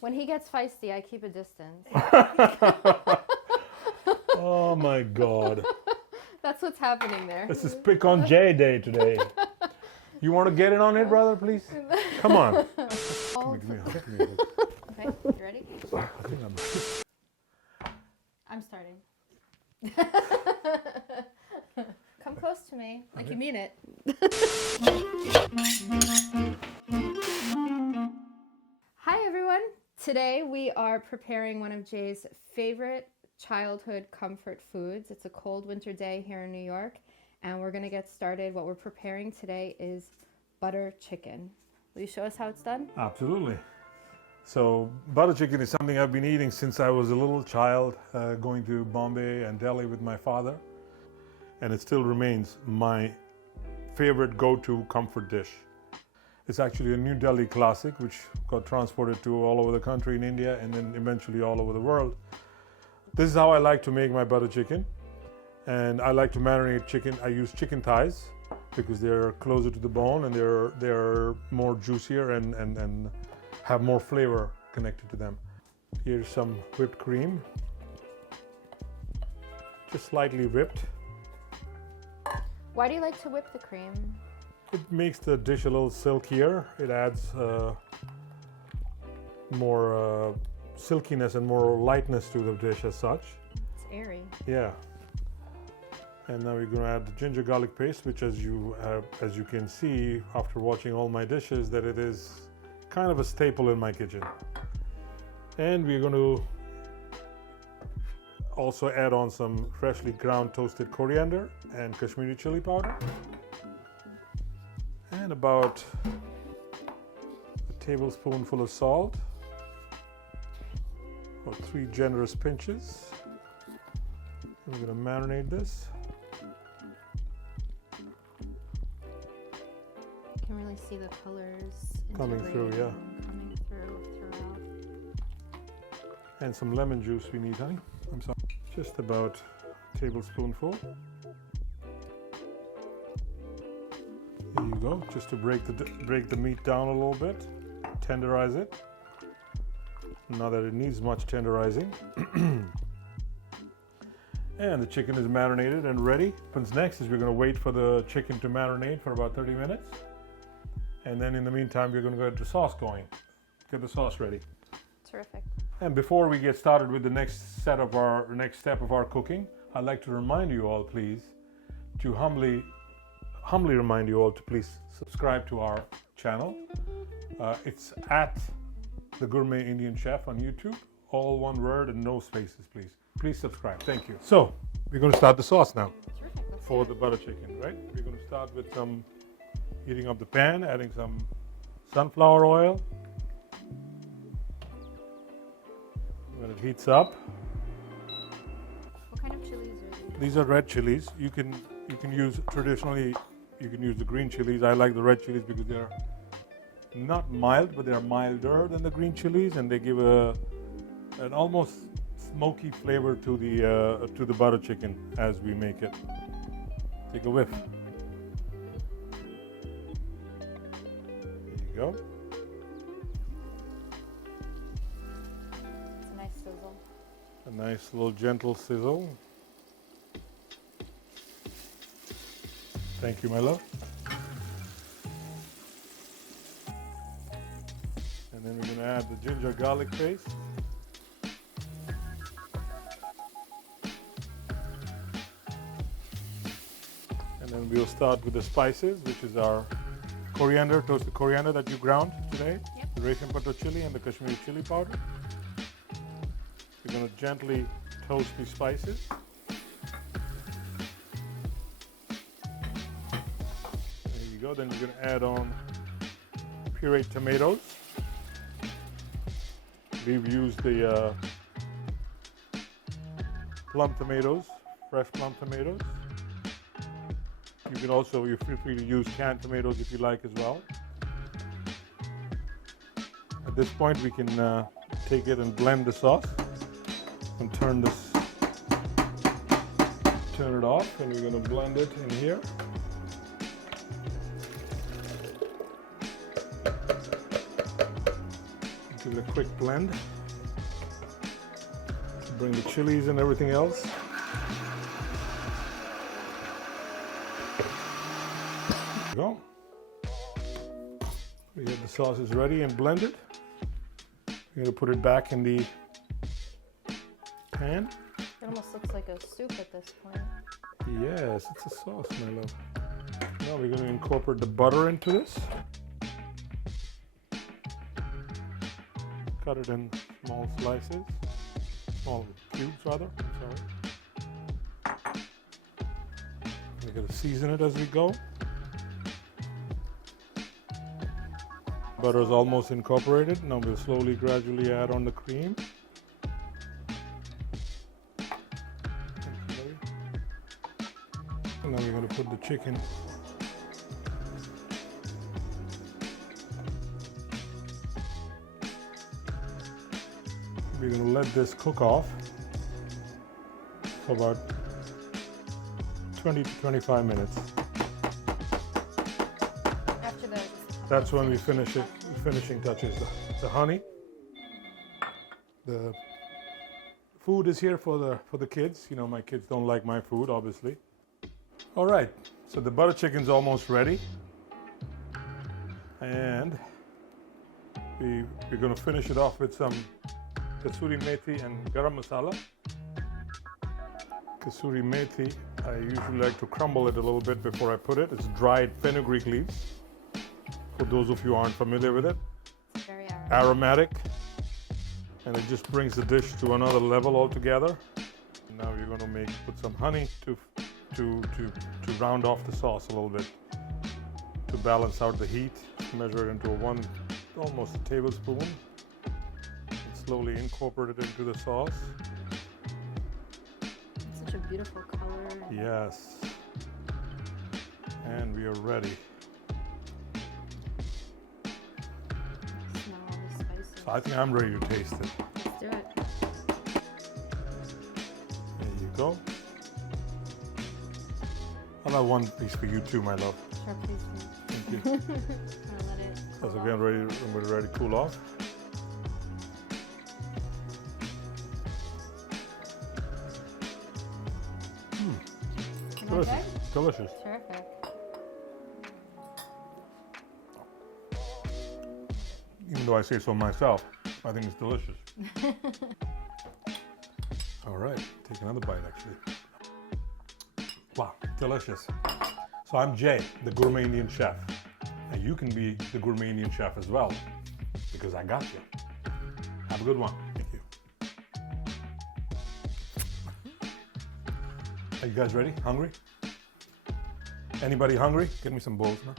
When he gets feisty, I keep a distance. Oh my God. That's what's happening there. This is Pick on Jay Day today. You want to get in on it, brother, please? Come on. Give me a hug, give me a hug. Okay, you ready? I think I'm starting. Come close to me, like you mean it. Hi everyone. Today we are preparing one of Jay's favorite childhood comfort foods. It's a cold winter day here in New York, and we're gonna get started. What we're preparing today is butter chicken. Will you show us how it's done? Absolutely. So butter chicken is something I've been eating since I was a little child, going to Bombay and Delhi with my father. And it still remains my favorite go-to comfort dish. It's actually a New Delhi classic, which got transported to all over the country in India and then eventually all over the world. This is how I like to make my butter chicken. And I like to marinate chicken. I use chicken thighs because they're closer to the bone and they're more juicier and have more flavor connected to them. Here's some whipped cream, just slightly whipped. Why do you like to whip the cream? It makes the dish a little silkier. It adds more silkiness and more lightness to the dish as such. It's airy. Yeah. And now we're going to add the ginger garlic paste, which as you can see after watching all my dishes, that it is kind of a staple in my kitchen. And we're going to also add on some freshly ground toasted coriander and Kashmiri chili powder. And about a tablespoonful of salt, or 3 generous pinches. And we're going to marinate this. You can really see the colors Coming through, yeah. Coming through throughout. And some lemon juice we need, honey. I'm sorry. Just about a tablespoonful. There you go, just to break the meat down a little bit, tenderize it. Not that it needs much tenderizing. And the chicken is marinated and ready. What happens next is we're going to wait for the chicken to marinate for about 30 minutes. And then in the meantime, we're going to get the sauce going. Get the sauce ready. Terrific. And before we get started with the next step of our cooking, I'd like to remind you all, please, to humbly remind you all to please subscribe to our channel. It's at The Gourmet Indian Chef on YouTube, all one word and no spaces, please. Please subscribe. Thank you. So we're going to start the sauce now. Terrific. Let's For do the butter chicken, right? We're going to start with some heating up the pan, adding some sunflower oil. When it heats up, it. What kind of chilies are these are red chilies. You can use traditionally. You can use the green chilies. I like the red chilies because they're not mild, but they're milder than the green chilies, and they give an almost smoky flavor to the butter chicken as we make it. Take a whiff. There you go. It's a nice sizzle. A nice little gentle sizzle. Thank you, my love. And then we're going to add the ginger garlic paste. And then we'll start with the spices, which is our coriander, toasted coriander that you ground today. Yep. The Raisin butter chili and the Kashmiri chili powder. We're going to gently toast these spices. Go. Then we're going to add on pureed tomatoes. We've used the plum tomatoes, fresh plum tomatoes. You can also, you feel free to use canned tomatoes if you like as well. At this point, we can take it and blend the sauce and turn it off, and we're going to blend it in here. Give it a quick blend. Bring the chilies and everything else. There you go. We have the sauces ready and blended. We're going to put it back in the pan. It almost looks like a soup at this point. Yes, it's a sauce, my love. Now we're going to incorporate the butter into this. Cut it in small slices, small cubes rather. Sorry. We're going to season it as we go. Butter is almost incorporated. Now we'll slowly, gradually add on the cream. And now we're going to put the chicken. We're going to let this cook off for about 20 to 25 minutes. After the That's when we finish it. The finishing touches, the honey. The food is here for the kids. You know, my kids don't like my food, obviously. All right, so the butter chicken's almost ready, and we're going to finish it off with some kasuri methi and garam masala. Kasuri methi, I usually like to crumble it a little bit before I put it. It's dried fenugreek leaves. For those of you who aren't familiar with it, it's very aromatic, and it just brings the dish to another level altogether. Now you're going to put some honey to round off the sauce a little bit, to balance out the heat. Measure it into almost a tablespoon. Slowly incorporate it into the sauce. It's such a beautiful color. Yes. And we are ready. Smell all the spices. So I think I'm ready to taste it. Let's do it. There you go. I'll have one piece for you too, my love. Sure, please do. Thank you. I'm gonna let it cool As off. again, we're ready to cool off. Okay. Delicious. Terrific. Even though I say so myself, I think it's delicious. All right, take another bite actually. Wow, delicious. So I'm Jay, the Gourmet Indian Chef. And you can be the Gourmet Indian Chef as well, because I got you. Have a good one. Thank you. Are you guys ready? Hungry? Anybody hungry? Get me some bowls now.